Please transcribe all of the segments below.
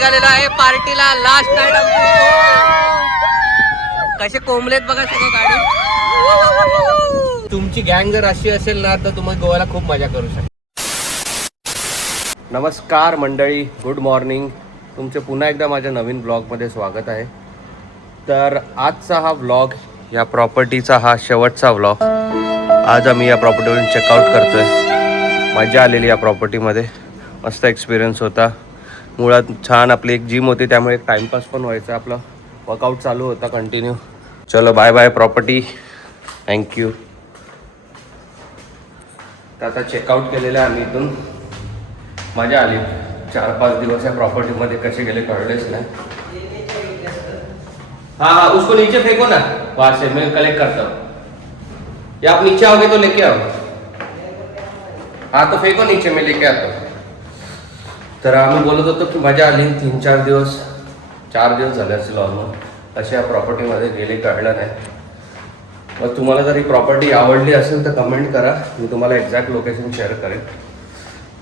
निघालेलो आहे पार्टीला last night. कसे कोंबलेत बघा सगळं गाडी. तुमची गँग जर अशी असेल ना तर तुम्ही गोव्याला खूप मजा करू शकता. नमस्कार मंडळी, गुड मॉर्निंग. तुमचे पुन्हा एकदा माझ्या नवीन ब्लॉगमध्ये स्वागत आहे. तर आजचा हा व्लॉग, या प्रॉपर्टीचा हा शेवटचा व्लॉग. आज आम्ही या प्रॉपर्टीवरून चेकआउट करतोय. मजा आलेली या प्रॉपर्टीमध्ये, मस्त एक्सपिरियन्स होता. मुळात छान आपली एक जिम होती, त्यामुळे एक टाइमपास पण व्हायचा. आपला वर्कआउट चालू होता कंटिन्यू. चलो बाय बाय प्रॉपर्टी, थँक्यू. तर आता चेकआउट केलेलं आहे आम्ही इथून. मजा आली. 4-5 दिवस या प्रॉपर्टीमध्ये कसे गेले कळलेच नाही. हाँ उसको नीचे फेंको ना, वहाँ से मैं कलेक्ट करता हूँ. या आप नीचे आओगे तो लेके आओ. हाँ तो फेंको नीचे, मैं लेके आता हूँ. तर आम्ही बोलत होतो की मजा आली. 3-4 दिवस, 4 दिवस झाले असेल ऑलमोस्ट अशा या प्रॉपर्टीमध्ये गेले कळलं नाही. मग तुम्हाला जर ही प्रॉपर्टी आवडली असेल तर कमेंट करा, मी तुम्हाला एक्झॅक्ट लोकेशन शेअर करेन.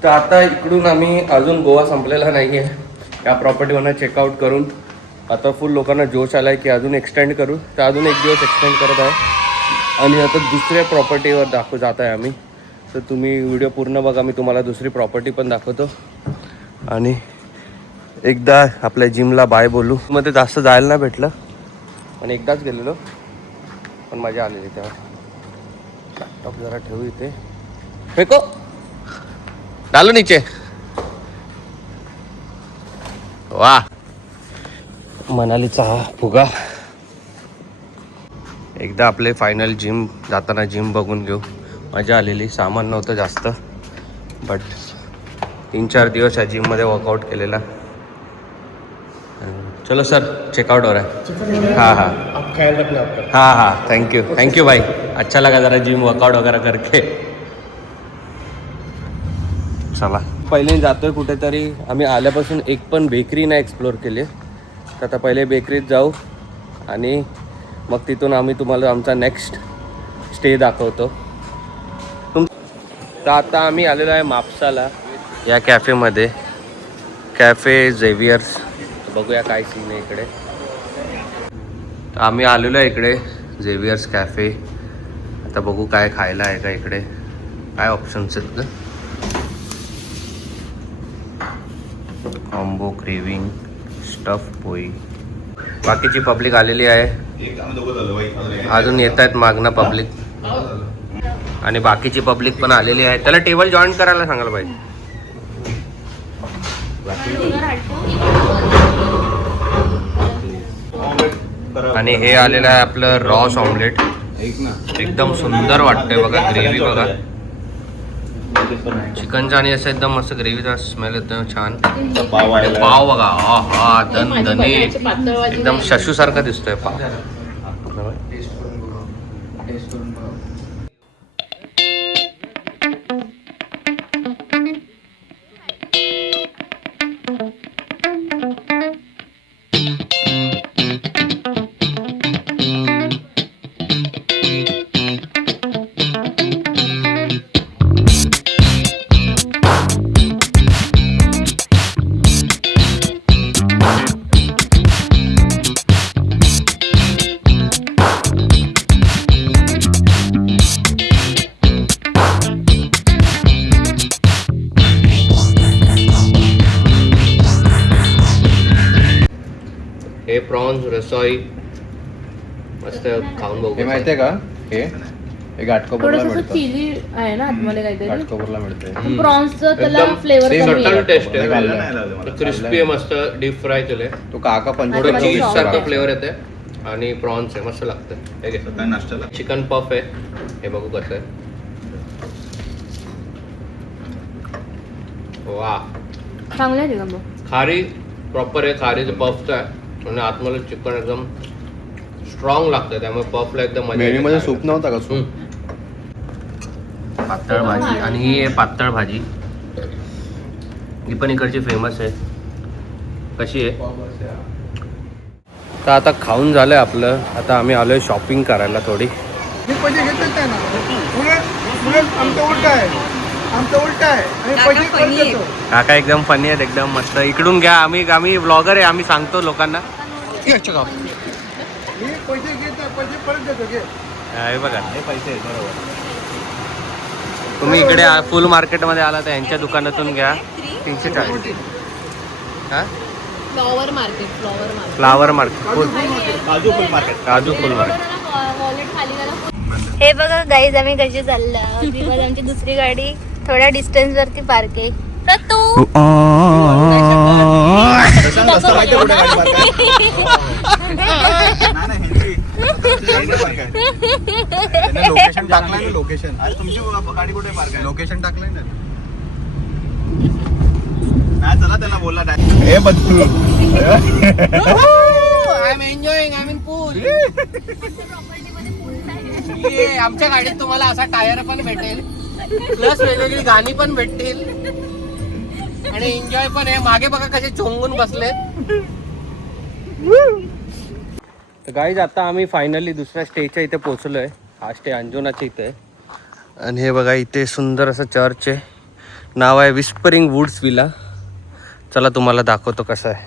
तर आता इकडून आम्ही अजून गोवा संपलेला नाही आहे. या प्रॉपर्टीवरनं चेकआउट करून आता फुल लोकांना जोश आला आहे की अजून एक्सटेंड करू. तर अजून एक दिवस एक्सटेंड करत आहे आणि आता दुसऱ्या प्रॉपर्टीवर जात आहे आम्ही. तर तुम्ही व्हिडिओ पूर्ण बघा, मी तुम्हाला दुसरी प्रॉपर्टी पण दाखवतो. आणि एकदा आपल्या जिमला बाय बोलू. मध्ये जास्त जायला नाही भेटलं आणि एकदाच गेलेलो, पण मजा आलेली तेव्हा. लॅपटॉप जरा ठेवू इथे. फेको डालो नीचे. वा, मनालीचा हा फुगा. एकदा आपले फायनल जिम जाताना जिम बघून घेऊ. मजा आलेली. सामान नव्हतं जास्त, बट 3-4 दिवस या जिममध्ये वर्कआउट केलेला. चलो सर, चेकआउट हो रहा है. हाँ हाँ, आप ख्याल रखना आपका. हाँ हाँ, थैंक यू भाई. अच्छा लगा जरा जिम वर्कआउट वगैरह करके. चला, पहिले जातोय कुठेतरी. आम्ही आल्यापासून एक पण बेकरी नाही एक्सप्लोर केली. तर आता पहिले बेकरीत जाऊ आणि मग तिथून आम्ही तुम्हाला आमचा नेक्स्ट स्टे दाखवतो. तर आता आम्ही आलेलो आहे मापसाला, या कॅफेमध्ये. Cafe Xavier's. बघूया काय सीन आहे इकडे. तर आम्ही आलेलो आहे इकडे झेवियर्स कॅफे. आता बघू काय खायला आहे का इकडे, काय ऑप्शन्स आहेत का. कॉम्बो क्रेविंग, स्टफ पोई. बाकीची पब्लिक आलेली आहे. अजून येत आहेत मागणं पब्लिक, आणि बाकीची पब्लिक पण आलेली आहे. त्याला टेबल जॉईन करायला सांगायला पाहिजे. आणि हे आलेलं आहे आपलं रॉस ऑमलेट. एकदम सुंदर वाटतंय बघा. ग्रेव्ही बघा चिकनचा, आणि असं एकदम मस्त ग्रेव्हीचा स्मेल एकदम छान. पाव बघा, हा दणदणी, एकदम शशू सारखा दिसतोय पाव. हे प्रॉन्स रसोई मस्त खाऊन बघू. हे माहितीये का, हे घाटकोपरला मिळतं. चीजी आहे ना आतमध्ये काहीतरी. घाटकोपरला मिळते. प्रॉन्सचं त्याला फ्लेवर कमी आहे. टेस्ट आहे, क्रिस्पी आहे, मस्त डीप फ्राय केले. तो काका थोडं चीज सारखं आहे. फ्लेवर येते आणि प्रॉन्स आहे, मस्त लागतं. हे घे नाश्त्याला. चिकन पफ आहे, हे बघू कसं आहे. वा, चांगलं आहे का मग. खारी प्रॉपर आहे. खारीचं पफचं आहे आणि आतमध्ये चिकन एकदम स्ट्रॉंग लागतं, त्यामुळे पफला एकदम मजा. मेन्यू मध्ये सूप नव्हता का? सूप, पातळ भाजी. आणि ही आहे पातळ भाजी, ही पण इकडची फेमस आहे. कशी आहे. तर आता खाऊन झालं आहे आपलं. आता आम्ही आलो आहे शॉपिंग करायला थोडी. पैसे घेतलेच नाही ना. उलट आमचं उलट आहे. आमचं उलट आहे आम्ही पैसे खर्च देतो. काका एकदम फनी आहेत, एकदम मस्त. इकडून घ्या, आम्ही ब्लॉगर आहे, आम्ही सांगतो लोकांना. मी पैसे घेत नाही, पैसे परत देतो घे. हे बघा, हे पैसे आहेत, बरोबर. तुम्ही इकडे फुल मार्केटमध्ये आला तर यांच्या दुकानातून घ्या. 340. हा, flower market, flower market. Flower market, काजू फुल मार्केट. काजू फुल मार्केट. वॉलेट खाली गेला. हे बघा गाईज आम्ही कशी चाललो. बिकॉज आमची दुसरी गाडी थोड्या डिस्टन्स वरती पार्क आहे. तर तू प्रशांत रस्ता माहिती आहे कुठे गाडी park आहे? लोकेशन टाकलंय ना, लोकेशन. तुमची गाडी कुठे पार्क आहे? लोकेशन टाकलंय ना. नाही चला त्याला बोलला हे बदलू. I am enjoying, I mean pool. आमच्या गाडीत तुम्हाला असा टायर पण भेटेल, प्लस वेगवेगळी गाणी पण भेटतील आणि एन्जॉय पण आहे. मागे बघा कसे चोंगून बसलेत. तर गाईज आता आम्ही फायनली दुसऱ्या स्टेच्या इथे पोहोचलोय. हा स्टे अंजुनाच्या इथे आहे. आणि हे बघा इथे सुंदर असं चर्च आहे. नाव आहे विस्परिंग वुड्स विला. चला तुम्हाला दाखवतो कसं आहे.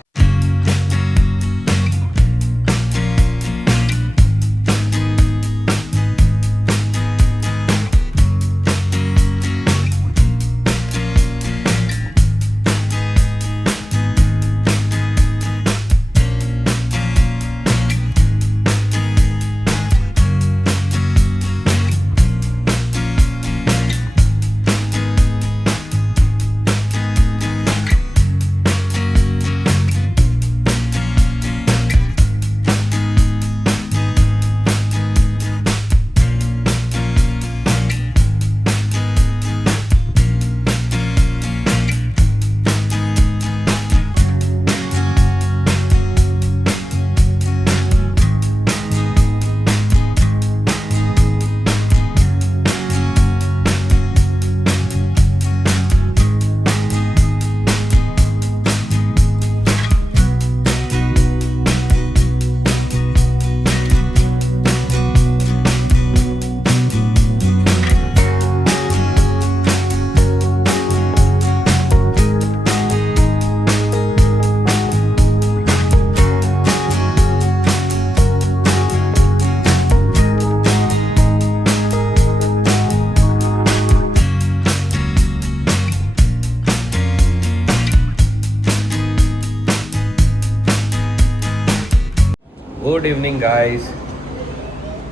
Good evening guys.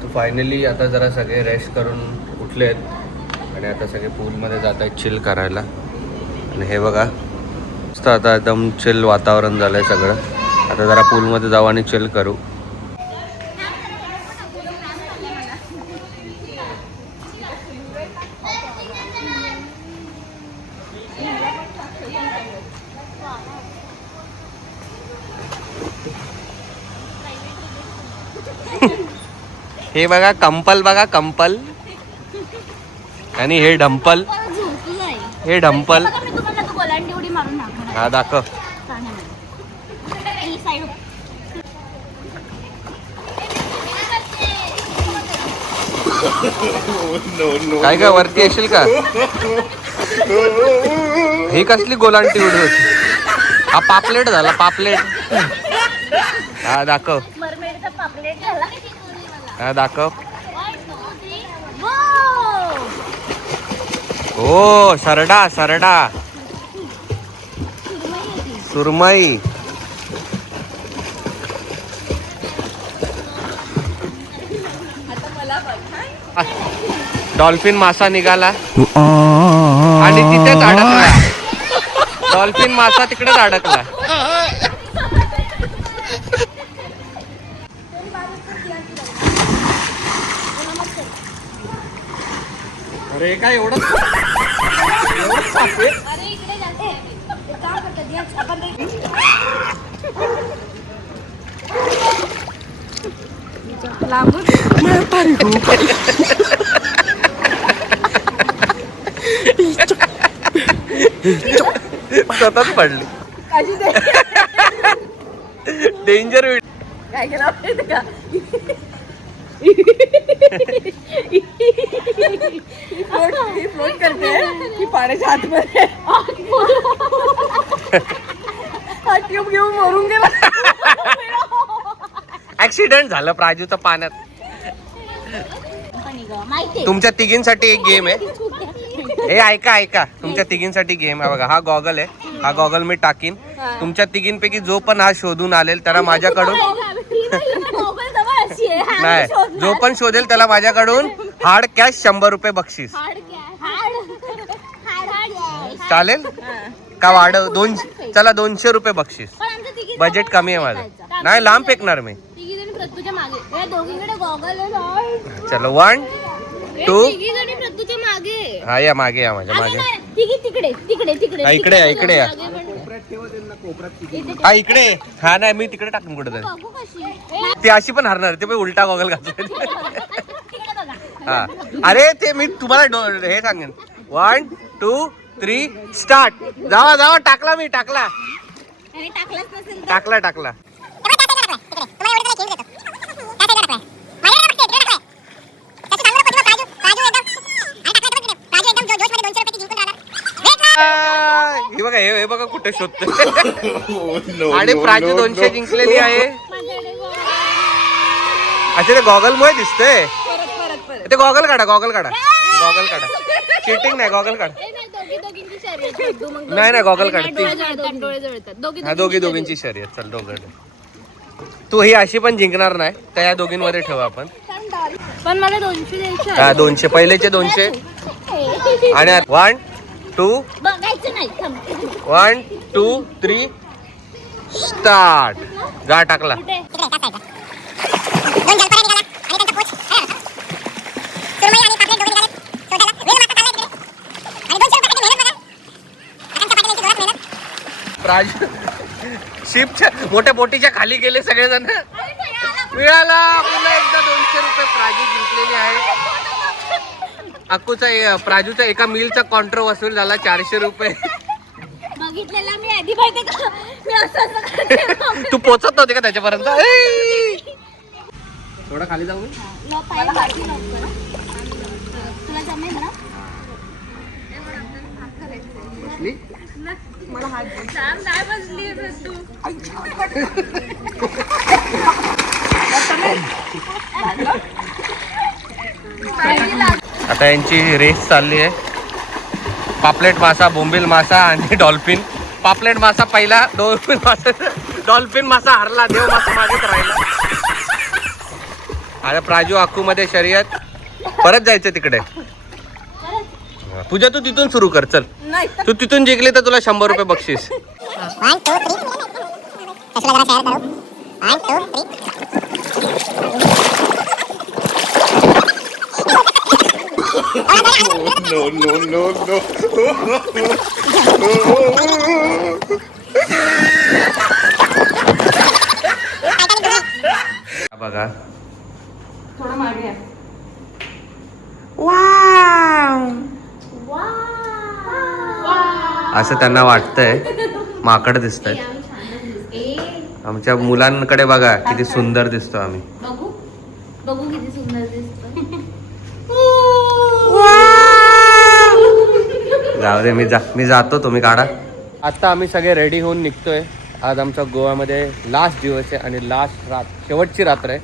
तो फायनली आता जरा सगळे रेस्ट करून उठलेत आणि आता सगळे पूलमध्ये जात आहेत चिल करायला. आणि हे बघा मस्त आता एकदम चिल वातावरण झालं आहे सगळं. आता जरा पूलमध्ये जाऊ आणि चिल करू. हे बघा कंपल, बघा कंपल. आणि हे डंपल, हे डंपल. हा दाखव. काय काय वरती येशील का? ही कसली गोलांटी उडी होती? हा पापलेट झाला, पापलेट. हा दाखव, हा दाखव. हो सरडा, सरडा, सुरमई. डॉल्फिन मासा निघाला आणि तिथेच अडकला. डॉल्फिन मासा तिकडेच अडकला. अरे काय एवढं सतत पडली. डेंजर. काय केलं माहिती का? फ्लोट करते की पाण्याच्या आतमध्ये हा ट्यूब घेऊन मरून गेला. ऍक्सिडेंट झालं प्राजूचं पाण्यात. माहिती तुमच्या तिघींसाठी एक गेम आहे. हे ऐका तुमच्या तिघींसाठी गेम आहे बघा. हा गॉगल आहे. हा गॉगल मी टाकीन. तुमच्या तिघींपैकी जो पण हा शोधून आलेल त्याला माझ्याकडून नाही, जो पण शोधेल त्याला माझ्याकडून हार्ड कॅश 100 रुपये बक्षीस. चालेल का? वाढव 200. चला 200 रुपये बक्षीस. बजेट कमी आहे माझं. नाही लांब फेकणार मी. प्रत्यूच्या मागे दोघीकडे गॉगल आहे. चलो 1 2. प्रत्यूच्या मागे हा या मागे या माझ्या मागे. तिकडे तिकडे तिकडे हा, इकडे या, इकडे या. हा इकडे. हा नाही मी तिकडे टाकून कुठे ती अशी पण हरणार. ते पण उलटा गॉगल घातला. हा अरे ते मी तुम्हाला हे सांगेन. 1 2 3 स्टार्ट. जावा टाकला मी टाकला. हे बघा हे बघा कुठे शोधतोय. आणि प्राजू 200 जिंकलेली आहे. अच्छा ते गॉगल मुळे दिसतंय. ते गॉगल काढा. चिटिंग नाही. गॉगल काढ. नाही गॉगल काढ. हा दोघींची शर्यत. चल दोघं. तू ही अशी पण जिंकणार नाही तर या दोघींमध्ये ठेवू आपण. पण मला 200 द्यायचे. हा 200 पहिलेचे 200 आणि 1 2 बघायचं नाही. 1 2 3 स्टार्ट. जा टाकला. प्राजू शिपच्या मोठ्या बोटीच्या खाली गेले सगळेजण. मिळाला पुन्हा एकदा 200 रुपये. प्राजू जिंकलेली आहे. प्राजूचा एका मिलचा कॉन्ट्रो वसूल झाला 400 रुपये. बघितलेला मी आधी माहिती का. मी असं तू पोचत नव्हते का त्याच्यापर्यंत. थोडं खाली जाऊ मी. तुला जमेल ना. बसली? आता यांची रेस चालली आहे. पापलेट मासा, बोंबील मासा आणि डॉल्फिन. पापलेट मासा पहिला, डॉल्फिन मासा हरला. देव मासा मागेच राहिला. आता प्राजू अक्कू मध्ये शर्यत. परत जायचं तिकडे. पूजा तू तिथून सुरू कर. चल तू तिथून जिंकली तर तुला 100 रुपये बक्षीस. 1 2 3 1 2 बघा थोडं मागे आहे. असं त्यांना वाटतंय. माकड दिसतंय. आमच्या मुलांकडे बघा किती सुंदर दिसतो आम्ही. बघू किती सुंदर दिसतो. जाऊ दे मी जातो. तुम्ही काढा. आता आम्ही सगळे रेडी होऊन निघतोय. आज आमचा गोव्यामध्ये लास्ट दिवस आहे आणि लास्ट शेवटची रात्र आहे.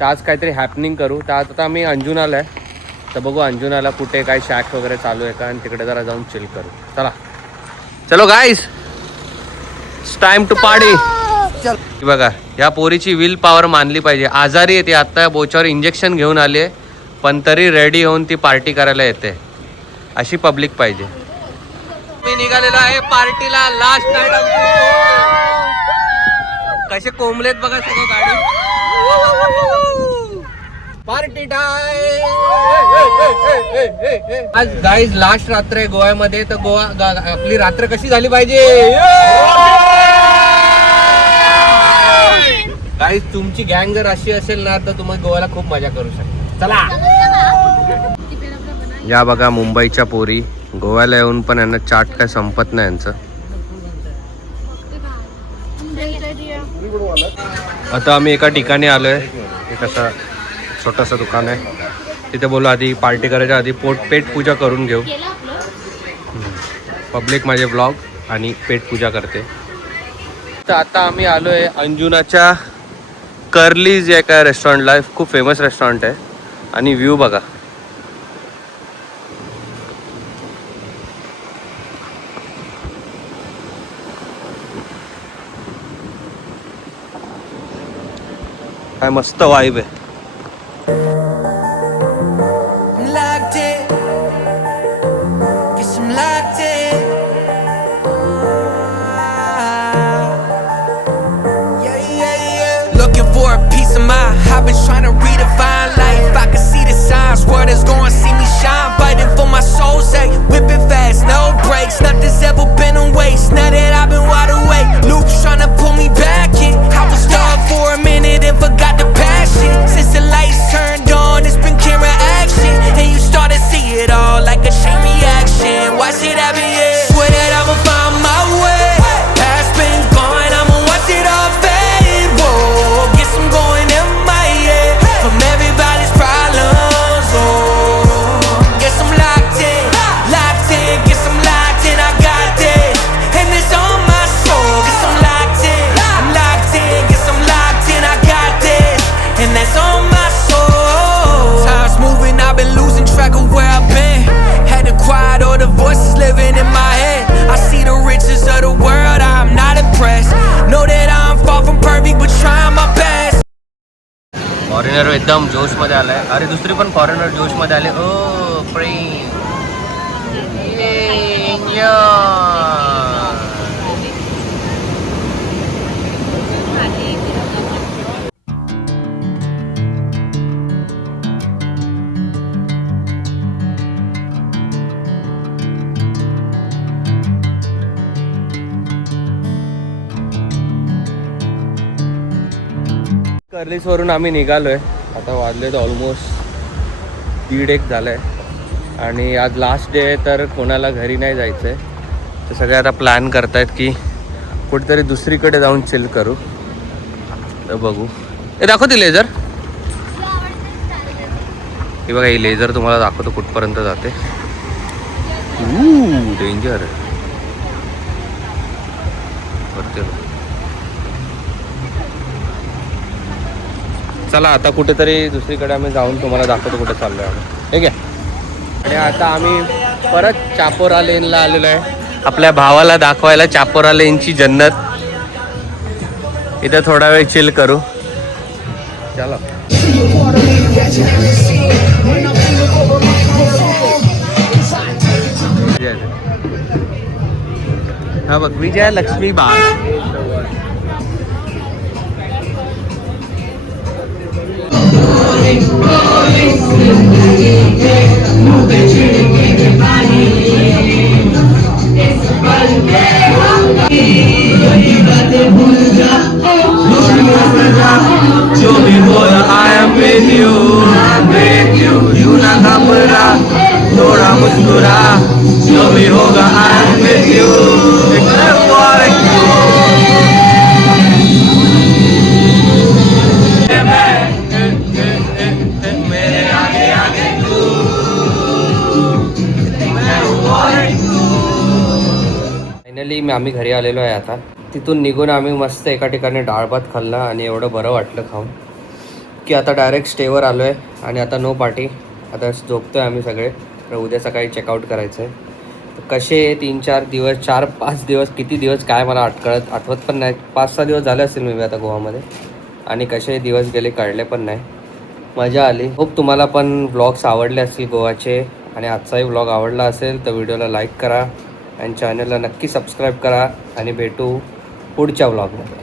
तर आज काहीतरी हॅपनिंग करू. तर आता आम्ही अंजुनाला आहे. तर बघू अंजुनाला कुठे काय शॅक वगैरे चालू आहे का आणि तिकडे जरा जाऊन चिल करू. चलो गाईस, इट्स टाइम टू पार्टी. बघा या पोरीची विल पॉवर मानली पाहिजे. आजारी येते आता बोच्यावर इंजेक्शन घेऊन आली आहे पण तरी रेडी होऊन ती पार्टी करायला येते. अशी पब्लिक पाहिजे. मी निघालेलो आहे पार्टीला. Last night. कसे कोंबलेत बघा सगळे गाडी. Party time. आज गाईज लास्ट रात्र आहे गोव्यामध्ये. तर आपली रात्र कशी झाली पाहिजे. गाईज तुमची गँग जर अशी असेल ना तर तुम्ही गोव्याला खूप मजा करू शकता. चला. या बघा मुंबईच्या पोरी गोव्याला येऊन पण यांना चाट काय संपत नाही यांचं. आता आम्ही एका ठिकाणी आलोय. एक असा छोटंसं दुकान आहे. तिथे बोललो आधी पार्टी करायच्या आधी पेट पूजा करून घेऊ. पब्लिक माझे ब्लॉग आणि पेट पूजा करते. तर आता आम्ही आलो आहे अंजुनाच्या कर्लीज या काय रेस्टॉरंटला. खूप फेमस रेस्टॉरंट आहे आणि व्ह्यू बघा. काय मस्त वाईब आहे. I've been trying to redefine life. I can see the signs, world is gonna see me shine. Fighting for my soul, say, whipping fast, no brakes. Nothing's ever been a waste. Now that I've been wide awake, loops trying to pull me back in. I was stuck for a minute and forgot the passion. Since the lights turned on, it's been camera action, and you start to see it all like a chain reaction. Watch it happen, yeah. Swear that I'ma find my way. Past been gone, I'ma watch it all fade. Whoa, guess I'm going in my head from everybody's problems. Oh, guess I'm locked in, guess I'm locked in. I got this, and it's on my soul. Guess I'm locked in, guess I'm locked in. I got this, and that's on my soul. Time's moving, I've been losing track of where I've been. Had to quiet all the voices living in my head. I see the riches of the world, I'm not impressed. Know that I'm far from perfect, but trying my best. Foreigner एकदम जोशमध्ये आलाय. अरे दुसरी पण foreigner जोशमध्ये आले. ओ प्रेम कर्लीसवरून आम्ही निघालोय. आता वाजलेत almost 1:30 झालं आहे आणि आज लास्ट डे आहे तर कोणाला घरी नाही जायचं आहे. तर सगळे आता प्लॅन करतायत की कुठेतरी दुसरीकडे जाऊन चिल करू. तर बघू. हे दाखव ती लेझर. ही बघा ही लेझर तुम्हाला दाखवतो कुठपर्यंत जाते. डेंजर करते. चला आता कुठेतरी दुसरीकडे आम्ही जाऊन तुम्हाला दाखवतो कुठे चाललो आहे आम्ही. ठीक आहे. आणि आता आम्ही परत चापोरा लेनला आलेलो आहे आपल्या भावाला दाखवायला. चापोरा लेनची जन्नत. इथं थोडा वेळ चिल करू. चला. हा बघ विजय लक्ष्मी बाग. जो भी बोला I am with you, you ना घबरा, थोड़ा मुस्कुरा. जो भी होगा I am with you. Finally आम्ही घरी आलेलो आहे. आता तिथून निघून आम्ही मस्त एका ठिकाणी डाळ भात खाल्ला आणि एवढं बरं वाटलं खाऊन की आता डायरेक्ट स्टेवर आलो आहे. आणि आता नो पार्टी. आता झोपतो आहे आम्ही सगळे. तर उद्या सकाळी चेकआउट करायचं आहे. तर कसे 3-4 दिवस 4-5 दिवस किती दिवस काय मला आठवत पण नाही. 5-6 दिवस झाले असतील मी आता गोवामध्ये. आणि कसे दिवस गेले कळले पण नाही. मजा आली. होप तुम्हाला पण व्लॉग्स आवडले असतील गोवाचे. आणि आजचाही व्लॉग आवडला असेल तर व्हिडिओला लाईक करा आणि चॅनलला नक्की सबस्क्राईब करा. आणि भेटू पुढच्या व्लॉगमध्ये.